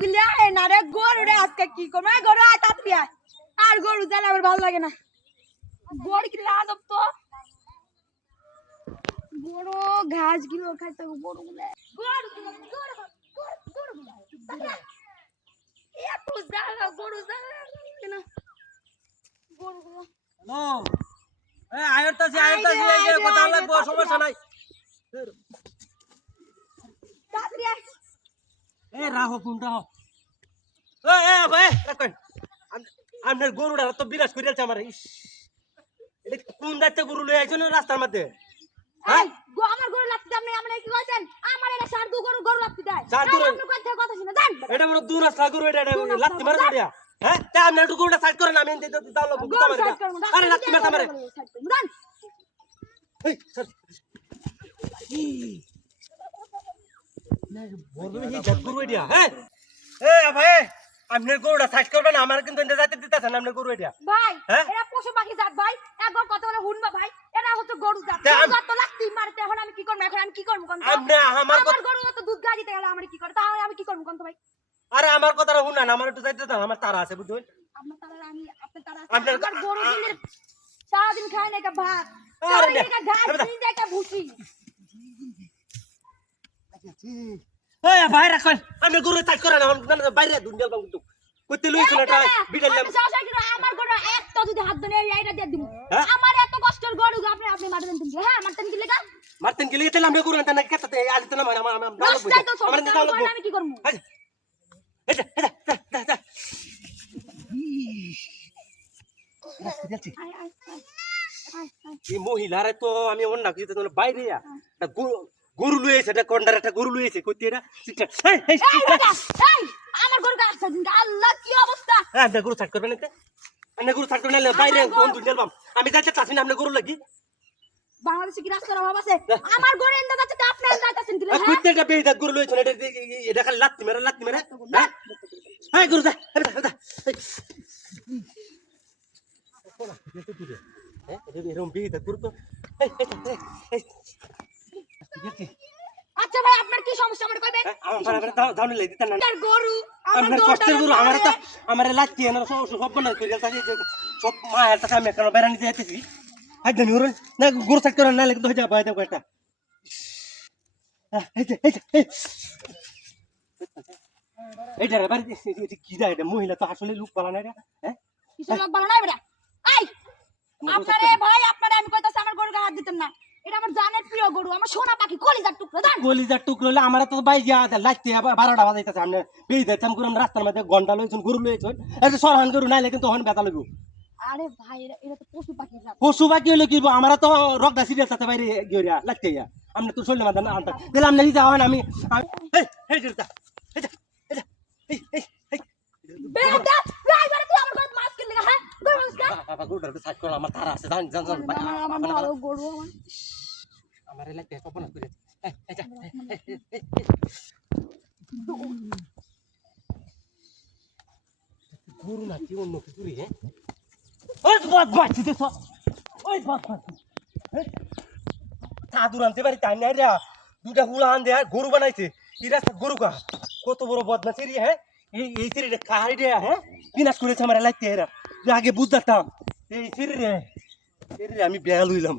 গিলি আয় না রে গরু রে আজকে কি করব? গরু আয় তাড়াতাড়ি আয়। আর গরু জানা আমার ভালো লাগে না। গরু কি লাজব তো। বড় ঘাসগুলো খাইতে বড়গুলো গরু গরু গরু- গরু এত জ্বালা, গরু জ্বালা, না। গরু গুলো। হ্যালো এ আয়রতাছি আয়রতাছি এই কথা লাগবো সমস্যা নাই। তাড়াতাড়ি আয়। এ রাহো ফোন রাহো। এ এ ভাই রাখেন আপনার গরুটা তো বিরাজ করে আছে আমার এটা কোন দায়িত্ব গরু লয়ে আইছো না রাস্তার মধ্যে? হ্যাঁ? আমার গরু লাগতে আপনি আপনি কি কইছেন? আমার এটা সার দু গরু গরু লাগতে দেয়। সার দু আপনি কথা কথা শুনে যান। এটা দু রাস্তা গরু এটা এটা মারা দিয়া হ্যাঁ? তা আপনি একটু গরুটা সাইড করেন আমি দাও আরে মারে। এই বলব এই জাত গরু এটা হ্যাঁ এ ভাই আপনার গরুটা সাইড করবেন আমার কিন্তু এনতে দিতেছেন আপনার গরু এটা ভাই হ্যাঁ? এরা পশু পাখি জাত ভাই। একবার কথা বলে শুনবা ভাই। এরা হচ্ছে গরু জাত। তা গরু আম- জাত তো লাগতেই মারতে এখন আমি কি করব? এখন আমি কি করব কোন আপনি আমার আমার গরু তো দুধ গাড়ি দিতে গেলে আমার কি করে তাহলে আমি কি করব কোন ভাই? আরে আমার কথাটা শুনান আমার একটু যাইতে দাও আমার তারা আছে বুঝলেন? আপনার তারা আমি আপনার তারা আপনার- গরু দিনের সারাদিন খায় না একটা ভাত। আরে একটা ঘাস দিন একটা ভুসি। এই ভাই রাখেন আমি গরু সাইড করেন আমার বাইরে দুনিয়া বাবু কিন্তু কইতে লইছিল এটা? বিড়াল আমি আমার গরু একটা যদি হাত ধরে এইটা দিয়ে দিব হ্যাঁ? আমার এত কষ্টের গরু আপনি আপনি মারবেন তুমি। হ্যাঁ মারতেন কি লেগা? মারতেন গেলে তেল আমরা গরু না কেতাতে আজ তো না আমার আমার আমার তো লাগবো আমি কি করব? এটা এটা এটা এটা। এই মহিলারে তো আমি অন্য কিছু তো বাইরে গরু গরু লুয়েছে এটা কন্ডার একটা গরু লুয়েছে কইতে এটা আমার গরু গাছ দিন আল্লাহ কি অবস্থা হ্যাঁ গরু সাইড করবেন না আপনি গরু করবেন না বাইরে কোন বাম আমি যাইতে চাচ্ছি না আপনি গরু লাগি বাংলাদেশে কি রাস্তার অভাব আছে আমার গরু এন্ডা যাচ্ছে তা আপনি এন্ডা যাচ্ছেন কি হ্যাঁ? কইতে এটা বেইদা গরু লুয়েছে এটা এটা খালি লাত্তি মেরে লাত্তি মেরে হ্যাঁ হ্যাঁ গরু যা এটা এটা এরকম বেইদা গরু তো এই এই এই এই আচ্ছা ভাই আপনার কি সমস্যা আমার কইবেন? আমার আমার দাও দাও নিলে দিতেন না। গরু আমার কষ্টের গরু আমার তো আমার লাগছে না সব সব বন্ধ করে দিতে সব মা আমি কেন বেড়া নিতে যেতেছি হাই জানি ওর না গরু সাইড করে না একটা। এই যে যে এই এইটা রে বাড়ি কি যায় এটা মহিলা তো আসলে লোক পালা না রে। হ্যাঁ? কিছু লোক বেটা এই আপনারে ভাই আপনারে আমি কইতাছি আমার গরু হাত দিতেন না। এটা আমার জানের প্রিয় গরু আমার সোনা পাখি কলিজার টুকরো জান? কলিজার টুকরো হলে আমার তো বাই যা লাগতে বারোটা বাজাইতেছে আমরা বেই দিতাম করে রাস্তার মধ্যে ঘণ্টা লইছুন গরু লইছুন এটা সরহান গরু নাইলে কিন্তু হন ব্যথা লাগবে। আরে ভাই এটা তো পশু পাখি পশু বাকি হলে কি আমরা তো রক্ত সিরিয়াস আছে বাইরে গিয়া লাগতে ইয়া আমরা তো শরীর মাথা না তাহলে আমরা নিজে হন আমি বেটা ভাই তুই আমার কিনলি হ্যাঁ? গরু সাইড করে আমার তারা আছে জান জান জান আমার আমার গরু আমার আমার লাগতে কপন করে এই এই যা, এই, এই, এই, এই, এই। গরু না কি অন্য কিছু রে হ্যাঁ? ওই বদমাস দিতেছ ওই বদমাস সাধু আনতে পারি তাই নাই রে? দুটা হুলা আন দে গরু বানাইছে। এই রাস্তা গরু কা কত বড় বদমাস রে হ্যাঁ? এই এই রে কাহারি রে হ্যাঁ? বিনাশ করেছে আমার লাগতে এরা। আগে বুঝতাম এই সিঁড়ি রে আমি বেয়া লইলাম